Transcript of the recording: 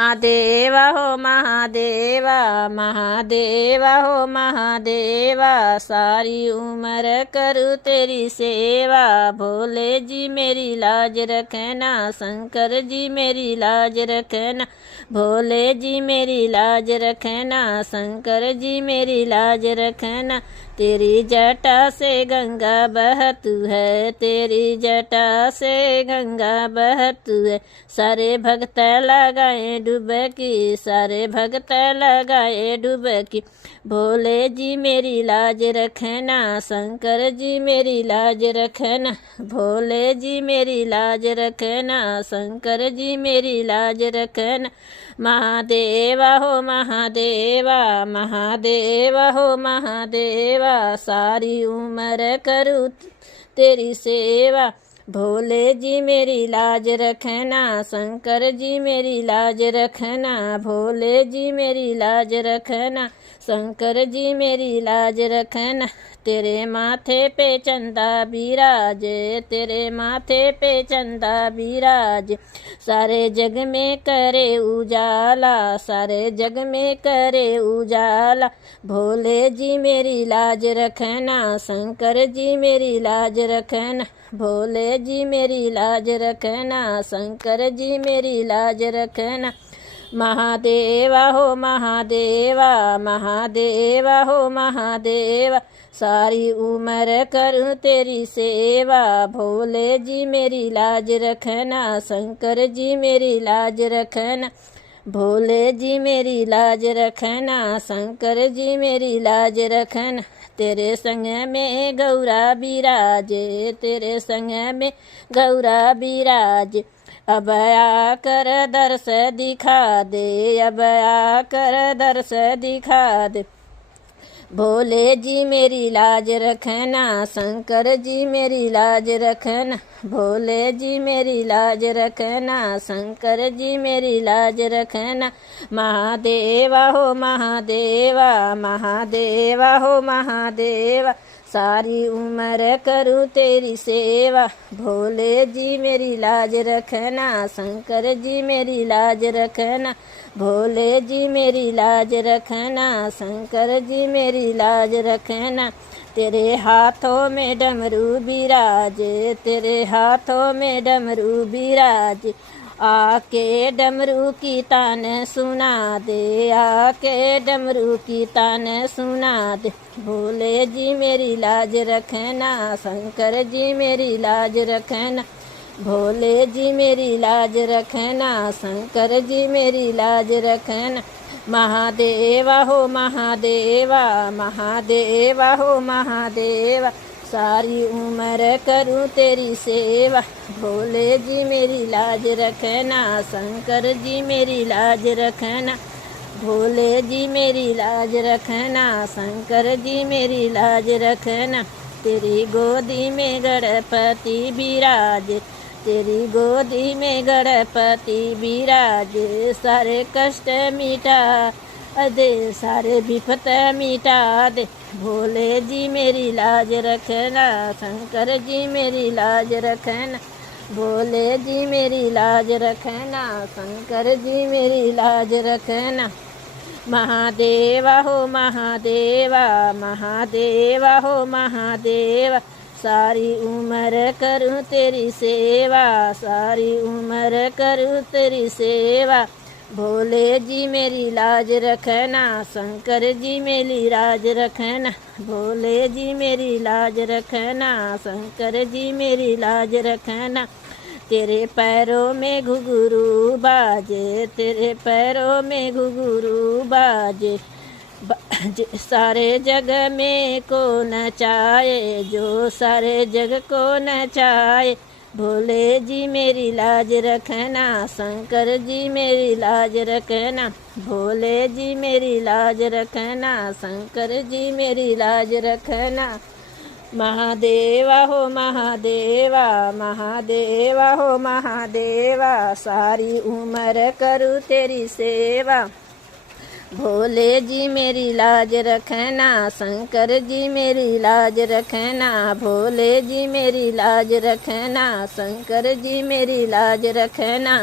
महादेवा हो महादेवा, महादेवा हो महादेवा, सारी उम्र करूँ तेरी सेवा। भोले जी मेरी लाज रखना, शंकर जी मेरी लाज रखना। भोले जी मेरी लाज रखना, शंकर जी मेरी लाज रखना। तेरी जटा से गंगा बहतू है, तेरी जटा से गंगा बहतू है। सारे भक्त लगाए डुबकी, सारे भक्त लगाए डुबकी। भोले जी मेरी लाज रखना, शंकर जी मेरी लाज रखना। भोले जी मेरी लाज रखना, शंकर जी मेरी लाज रखना। महादेवा हो महादेवा, महादेवा हो महादेवा, सारी उम्र करूँ तेरी सेवा। भोले जी मेरी लाज रखना, शंकर जी मेरी लाज रखना। भोले जी मेरी लाज रखना, शंकर जी मेरी लाज रखना। तेरे माथे पे चंदा बिराजे, तेरे माथे पे चंदा बिराजे। सारे जग में करे उजाला, सारे जग में करे उजाला। भोले जी मेरी लाज रखना, शंकर जी मेरी लाज रखना। भोले जी मेरी लाज रखना, शंकर जी मेरी लाज रखना। महादेवा हो महादेवा, महादेवा हो महादेवा, सारी उम्र करूँ तेरी सेवा। भोले जी मेरी लाज रखना, शंकर जी मेरी लाज रखना। भोले जी मेरी लाज रखना, शंकर जी मेरी लाज रखना। तेरे संग में गौरा बिराजे, तेरे संग में गौरा बिराजे। अब आकर दर्श दिखा दे, अब आकर दर्श दिखा दे। भोले जी मेरी लाज रखना, शंकर जी मेरी लाज रखना। भोले जी मेरी लाज रखना, शंकर जी मेरी लाज रखना। महादेवा हो महादेवा, महादेवा हो महादेवा, सारी उम्र करूँ तेरी सेवा। भोले जी मेरी लाज रखना, शंकर जी मेरी लाज रखना। भोले जी मेरी लाज रखना, शंकर जी मेरी लाज रखना। तेरे हाथों में डमरू बिराजे, तेरे हाथों में डमरू बिराजे। आके डमरू की तान सुना दे, आके डमरू की तान सुना दे। भोले जी मेरी लाज रखना, शंकर जी मेरी लाज रखना। भोले जी मेरी लाज रखना, शंकर जी मेरी लाज रखना। महादेवा हो महादेवा, महादेवा हो महादेवा, सारी उम्र करूँ तेरी सेवा। भोले जी मेरी लाज रखना, शंकर जी मेरी लाज रखना। भोले जी मेरी लाज रखना, शंकर जी मेरी लाज रखना। तेरी गोदी में गणपति बिराजे, तेरी गोदी में गणपति बिराजे। सारे कष्ट मिटा दे, सारे विपत मिटा दे। भोले जी मेरी लाज रखना, शंकर जी मेरी लाज रखना। भोले जी मेरी लाज रखना, शंकर जी मेरी लाज रखना। महादेवा हो महादेवा, महादेवा हो महादेवा, सारी उम्र करूँ तेरी सेवा, सारी उम्र करूँ तेरी सेवा। भोले जी मेरी लाज रखना, शंकर जी मेरी लाज रखना। भोले जी मेरी लाज रखना, शंकर जी मेरी लाज रखना। तेरे पैरों में घुंघरू बाजे, तेरे पैरों में घुंघरू बाजे। सारे जग में को नचाए, जो सारे जग को नचाए। भोले जी मेरी लाज रखना, शंकर जी मेरी लाज रखना। भोले जी मेरी लाज रखना, शंकर जी मेरी लाज रखना। महादेवा हो महादेवा, महादेवा हो महादेवा, सारी उम्र करूँ तेरी सेवा। भोले जी मेरी लाज रखना, शंकर जी मेरी लाज रखना। भोले जी मेरी लाज रखना, शंकर जी मेरी लाज रखना।